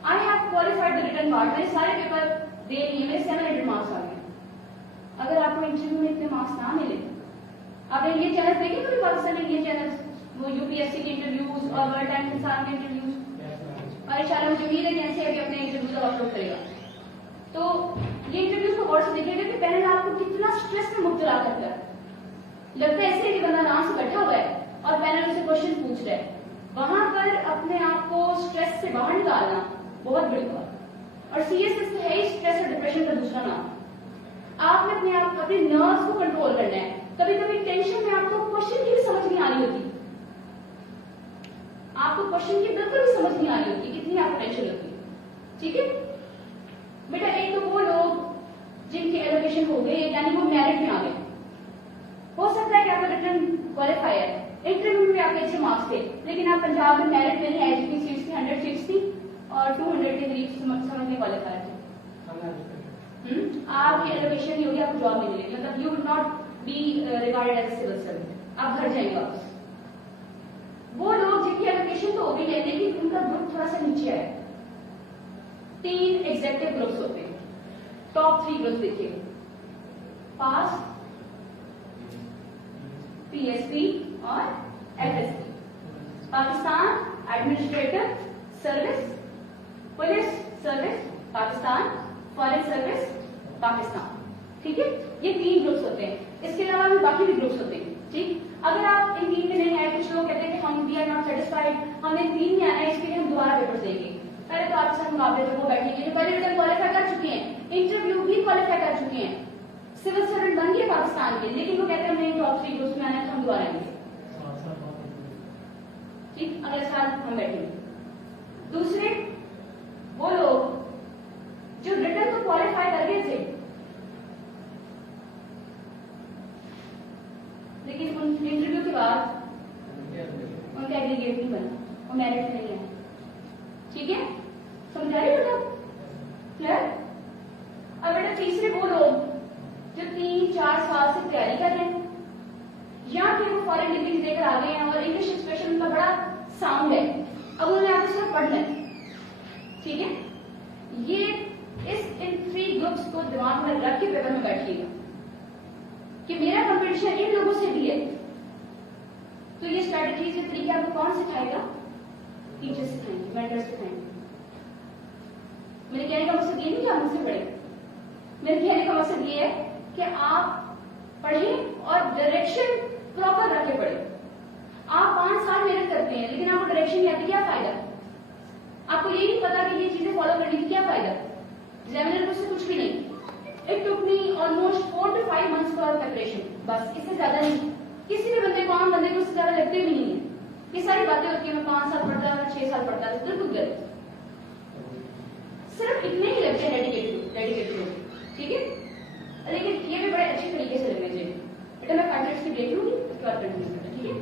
I have qualified the return part, मेरे सारे पेपर दे लिए, मेरे 700 मार्क्स आ गए। अगर आपको इंटरव्यू में इतने मार्क्स ना मिले आपने इंडियन चैनल देखे कभी पाकिस्तान में इंडियन चैनल, वो यूपीएससी के इंटरव्यूज और वर्ल्ड टाइम्स इंसान के इंटरव्यूज, और इंशाल्लाह मुझे उम्मीद है कि ऐसे अभी अपने इंटरव्यूज अपलोड करेगा। तो ये इंटरव्यूज को गौर से देखिएगा कि पैनल आपको कितना स्ट्रेस में मुब्तला करता है। लगता है ऐसे कि बंदा आराम से बैठा हुआ है और पैनल उससे क्वेश्चन पूछ रहा है, वहां पर अपने आप को स्ट्रेस से बाहर निकालना बहुत बड़ी बात। और सीरियसनेस तो है ही स्ट्रेस और डिप्रेशन का दूसरा नाम। आपने अपने आप अपने नर्व्स को कंट्रोल करना है। कभी कभी टेंशन में आपको क्वेश्चन की भी समझ नहीं आ रही होती, आपको क्वेश्चन की बिल्कुल भी समझ नहीं आ रही होती, कितनी आपको टेंशन होती है। ठीक है बेटा, एक तो वो लोग जिनके एलोकेशन हो गए यानी वो मेरिट में आ गए, हो सकता है कि आपका रिटर्न क्वालिफाई है, इंटरव्यू में आपके अच्छे मार्क्स थे, लेकिन आप पंजाब में मेरिट में नहीं आए, जितनी सीट्स थी 100 सीट्स थी और 200 के करीब समझ में क्वालिफाई थे। आपकी एलोकेशन नहीं होगी, आपको जॉब नहीं मिलेगी, मतलब you will not be regarded as civil servant, आप घर जाएंगे वापस। वो लोग जिनकी एलोकेशन तो हो गई है लेकिन उनका ग्रुप थोड़ा सा नीचे है, 3 एग्जेक्टिव ग्रुप्स होते हैं, टॉप 3 ग्रुप्स देखिए, पास, पीएसपी और FSP, Pakistan administrative service, police service Pakistan, foreign service Pakistan. ठीक है, ये 3 ग्रुप्स होते हैं, इसके अलावा भी बाकी भी ग्रुप्स होते हैं। ठीक, अगर आप इन 3 में नहीं आए, कुछ लोग कहते हैं कि हम वी आर नॉट सेटिस्फाइड, हमें 3 में आना है, इसके लिए हम दोबारा पेपर देंगे। पहले तो आपके साथ मुकाबले में वो बैठेंगे जो पहले रिटर्न क्वालिफाई कर चुके हैं, इंटरव्यू भी क्वालिफाई कर चुके हैं, सिविल सर्वेंट बन गए पाकिस्तान के, लेकिन वो कहते हैं हमें टॉप 3 ग्रुप्स में आना है तो हम दोबारा आएंगे। ठीक, अगले साल हम बैठेंगे। दूसरे वो लोग जो रिटर्न तो क्वालिफाई कर गए थे लेकिन उन इंटरव्यू के बाद उनका एग्रीगेट नहीं बना, वो मेरिट नहीं है। ठीक है, समझा रहे बेटा? क्लियर? अब बेटा तीसरे वो लोग जो 3-4 साल से तैयारी कर रहे हैं या फिर वो फॉरेन डिग्री देकर आ गए हैं और इंग्लिश एक्सप्रेशन उनका बड़ा साउंड है, अब उन्होंने आपको सिर्फ पढ़ना है। ठीक है, ये इन 3 ग्रुप्स को दिमाग में रख के पेपर में बैठिएगा कि मेरा कंपटीशन इन लोगों से भी है। तो ये स्ट्रैटेजीज के तरीके आपको कौन सिखाएगा? टीचर सिखाएंगे, मेंटर सिखाएंगे। मेरे कहने का मकसद ये नहीं कि आप मुझसे पढ़ें, मेरे कहने का मकसद ये है कि आप पढ़ें और डायरेक्शन प्रॉपर रख के पढ़ें। आप 5 साल मेहनत करते हैं लेकिन आपको डायरेक्शन नहीं आती, क्या फायदा? आपको ये नहीं पता कि ये चीजें फॉलो करने की क्या फायदा? एग्जामिनर को से कुछ भी नहीं। It took me almost 4 to 5 months for preparation, बस इससे ज्यादा नहीं। किसी भी बंदे को, आम बंदे को इससे ज्यादा लगते भी नहीं है। ये सारी बातें होती है मैं 5 साल पढ़ता, 6 साल पढ़ता, बिल्कुल गलत। सिर्फ इतने ही लगते हैं डेडिकेटेड लोग। ठीक है, लेकिन ये भी बड़े अच्छे तरीके से लगने चाहिए। बेटा मैं 5 मिनट्स की ब्रेक लूंगी, उसके बाद कंटिन्यू करते हैं। ठीक है,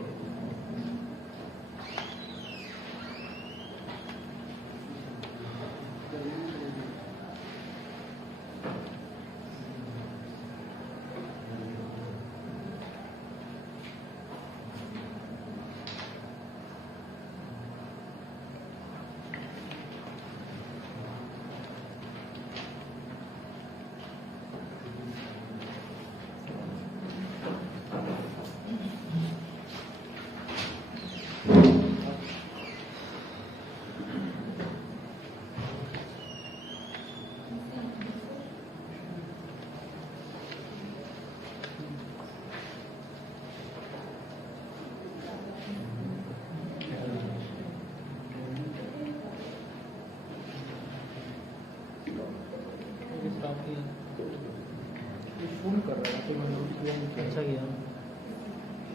फोन कर रहा है तो मैंने किया नहीं। अच्छा किया।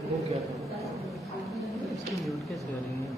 वो क्या था? इसको म्यूट कैसे करेंगे?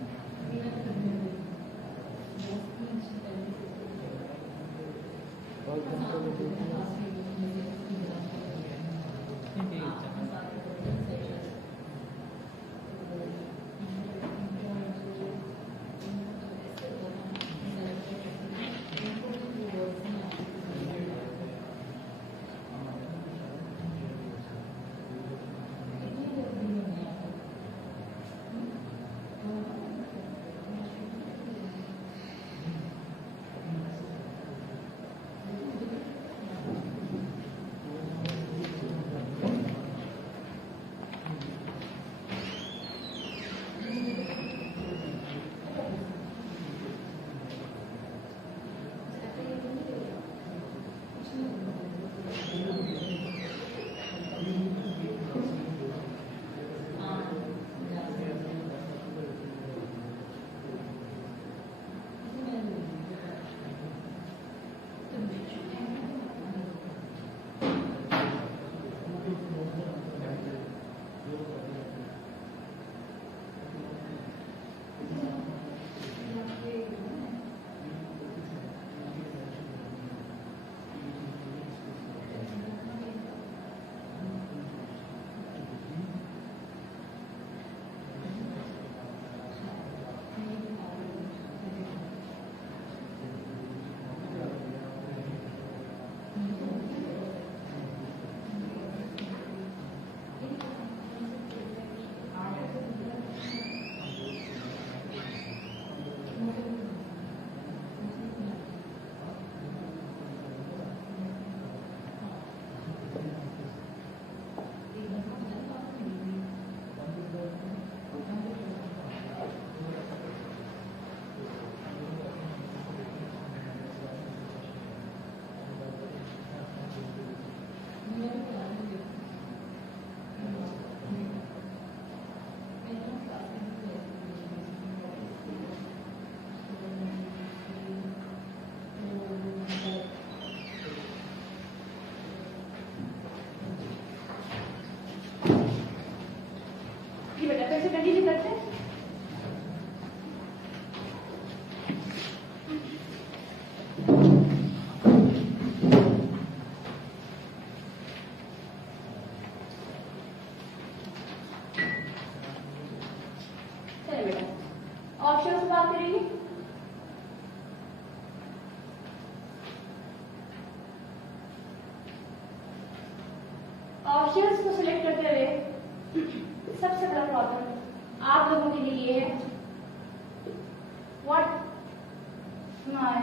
फिर से कंटिन्यू करते हैं। चलिए बेटा ऑप्शन से बात करेंगे। ऑप्शंस को सिलेक्ट करते हुए सबसे बड़ा प्रॉब्लम आप लोगों के लिए ये है, व्हाट माय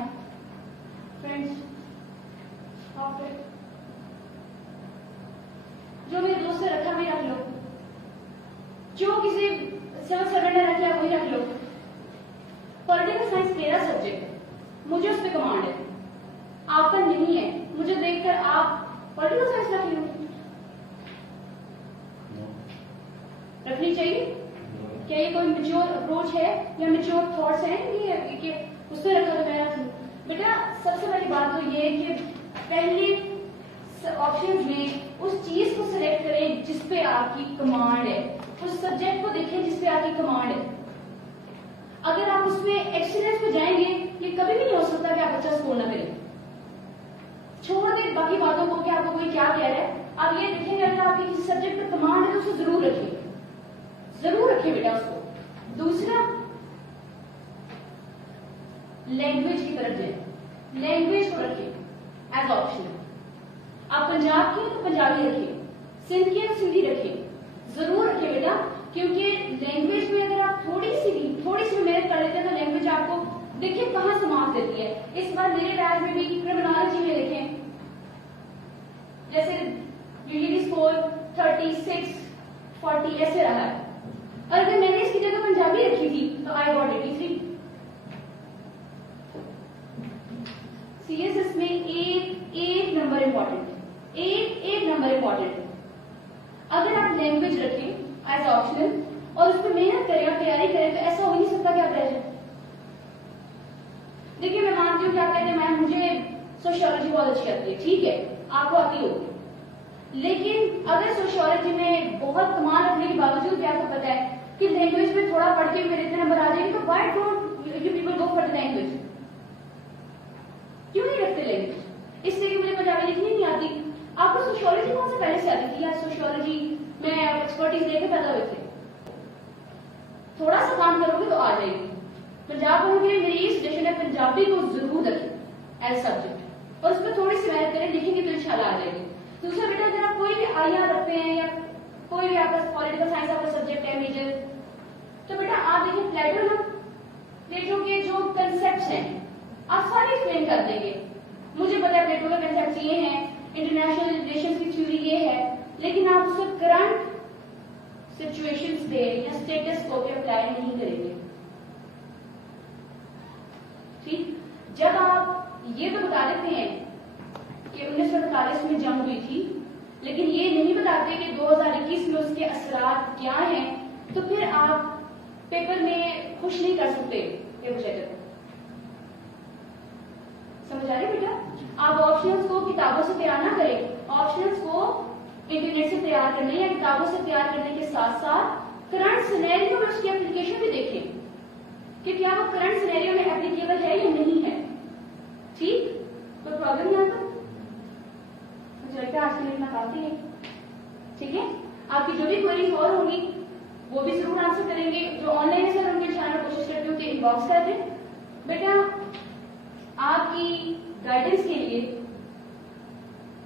फ्रेंड्स आफ्टर जो मेरे दोस्त से रखा भी रख लो, जो किसी सिविल सर्वेंट ने रखा वही रख लो। पॉलिटिकल साइंस मेरा सब्जेक्ट है, मुझे उस पर कमांड है, आपका नहीं है। मुझे देखकर आप पॉलिटिकल साइंस रख लो, रखनी चाहिए। क्या ये कोई मेच्योर अप्रोच है या मेच्योर थॉट्स हैं कि उससे रखा तो मैं रख लूं? बेटा सबसे बड़ी बात तो ये है कि पहले ऑप्शन में उस चीज को सिलेक्ट करें जिसपे आपकी कमांड है, उस सब्जेक्ट को देखें जिसपे आपकी कमांड है। अगर आप उसमें एक्सीलेंस पे जाएंगे, ये कभी भी नहीं हो सकता कि आप अच्छा स्कोर ना करें। छोड़ दे बाकी बातों को कि आपको कोई क्या कह रहा है, आप ये देखेंगे अगर आपकी किसी सब्जेक्ट पर कमांड है तो उसे जरूर रखिए, जरूर रखिए बेटा उसको। दूसरा लैंग्वेज की तरफ जाए, लैंग्वेज को रखिए एज ऑप्शन। आप पंजाब के तो पंजाबी रखिए, सिंध के तो सिंधी रखिए, जरूर रखिए बेटा, क्योंकि लैंग्वेज में अगर आप थोड़ी सी भी मेहनत कर लेते हैं तो लैंग्वेज आपको देखिए कहां से मार्क्स देती है। इस बार मेरे बैच में भी क्रिमिनोलॉजी में देखें, जैसे यूजुअली स्कोर 36, 40 ऐसे रहा है, और अगर मैंने इसकी जगह पंजाबी रखी थी तो आई गॉट 83। सीएसएस में एक नंबर इंपॉर्टेंट, एक नंबर इंपॉर्टेंट। अगर आप लैंग्वेज रखें एज ऑप्शनल और उस पर मेहनत करें और तैयारी करें तो ऐसा हो नहीं सकता कि आप रह जाए। देखिए मैं मानती हूँ कि आप कहते हैं मैम मुझे सोशियोलॉजी बहुत अच्छी आती है, ठीक है आपको आती होगी, लेकिन अगर सोशियोलॉजी में बहुत कमाल रखने के बावजूद भी आपको पता है कि लैंग्वेज में थोड़ा पढ़ के मेरे इतने नंबर आ जाएंगे, तो why don't you people go for the language? क्यों नहीं रखते लैंग्वेज? इसलिए कि मुझे पंजाबी लिखनी नहीं आती। आपको सोशियोलॉजी कौन से पहले से आती थी या सोशियोलॉजी में एक्सपर्टीज लेके पैदा हुए थे? थोड़ा सा काम करोगे तो आ जाएगी। पंजाब वालों के लिए मेरी ये सजेशन है, पंजाबी को जरूर रखें एज सब्जेक्ट और उसमें थोड़ी सी मेहनत करें, लिखेंगे तो इंशाल्लाह आ जाएगी। दूसरा बेटा अगर आप कोई भी आईआर रखते हैं या कोई भी आपका पॉलिटिकल साइंस आपका सब्जेक्ट है मेजर, तो बेटा आप देखिए प्लेटो के जो कंसेप्ट हैं आप सारे एक्सप्लेन कर देंगे। मुझे पता है प्लेटो के कंसेप्ट ये हैं, इंटरनेशनल रिलेशंस की थ्योरी ये है, लेकिन आप उसको करंट सिचुएशंस पे या स्टेटस को पे अप्लाई नहीं करेंगे। ठीक, जब आप ये तो बता देते हैं कि 1948 में जंग हुई थी, लेकिन ये नहीं बताते कि 2021 में उसके असरात क्या हैं, तो फिर आप पेपर में खुश नहीं कर सकते पेपर चेकर को। समझ आ रहे बेटा? आप ऑप्शंस को किताबों से तैयार ना करें, ऑप्शंस को इंटरनेट से तैयार करने या किताबों से तैयार करने के साथ साथ करंट सिनेरियो में उसकी एप्लीकेशन भी देखें कि क्या वो करंट सिनेरियो में एप्लीकेबल है या नहीं है। ठीक, कोई प्रॉब्लम नहीं आता? मुझे लगता है आज के लिए इतना काफी है। ठीक है, आपकी जो भी क्वेरीज और होंगी वो भी जरूर आंसर करेंगे। जो ऑनलाइन है सर उनके चैनल कोशिश करती हूँ कि इनबॉक्स कर दें। बेटा आपकी गाइडेंस के लिए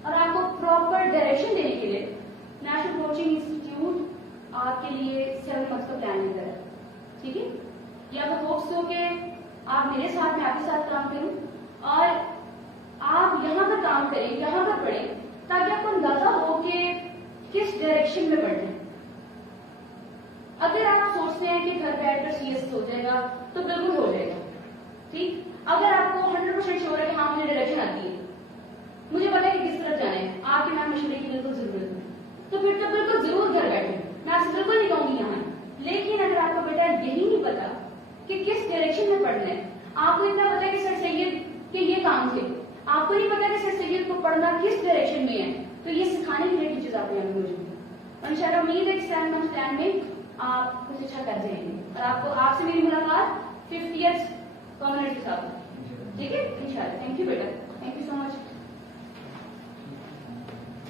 और आपको प्रॉपर डायरेक्शन देने के लिए नेशनल कोचिंग इंस्टीट्यूट आपके लिए 7 मंथ्स का प्लान लेकर है। ठीक है, या तो होप्स हो कि आप मेरे साथ में आपके साथ काम करूं और आप यहाँ पर काम करें, यहाँ पर पढ़ें, ताकि आपको अंदाजा हो कि किस डायरेक्शन में बढ़ना है। अगर आप सोचते हैं कि घर बैठकर सीएस हो जाएगा तो बिल्कुल हो जाएगा। ठीक, अगर आपको 100% श्योर है कि हाँ मुझे डायरेक्शन आती है, मुझे पता है कि किस तरफ जाना है, आपके मैम मशवरे की बिल्कुल जरूरत है, तो फिर तो बिल्कुल जरूर घर बैठे। मैं आपसे बिल्कुल नहीं कहूंगी यहाँ, लेकिन अगर आपको बेटा यही नहीं पता कि किस डायरेक्शन में पढ़ना है, आपको इतना पता है कि सर सैयद के ये काम थे, आपको नहीं पता कि सर सैयद को पढ़ना किस डायरेक्शन में है, तो ये सिखाने के लिए टीचर्स आपके यहाँ मौजूद है। और इंशाल्लाह उम्मीद है कि 7 मंथ प्लान में आप कुछ अच्छा कर जाएंगे। और आपको आपसे मेरी मुलाकात 50th कॉमनर्स के साथ, ठीक है इंशाल्लाह। थैंक यू बेटा, थैंक यू सो मच।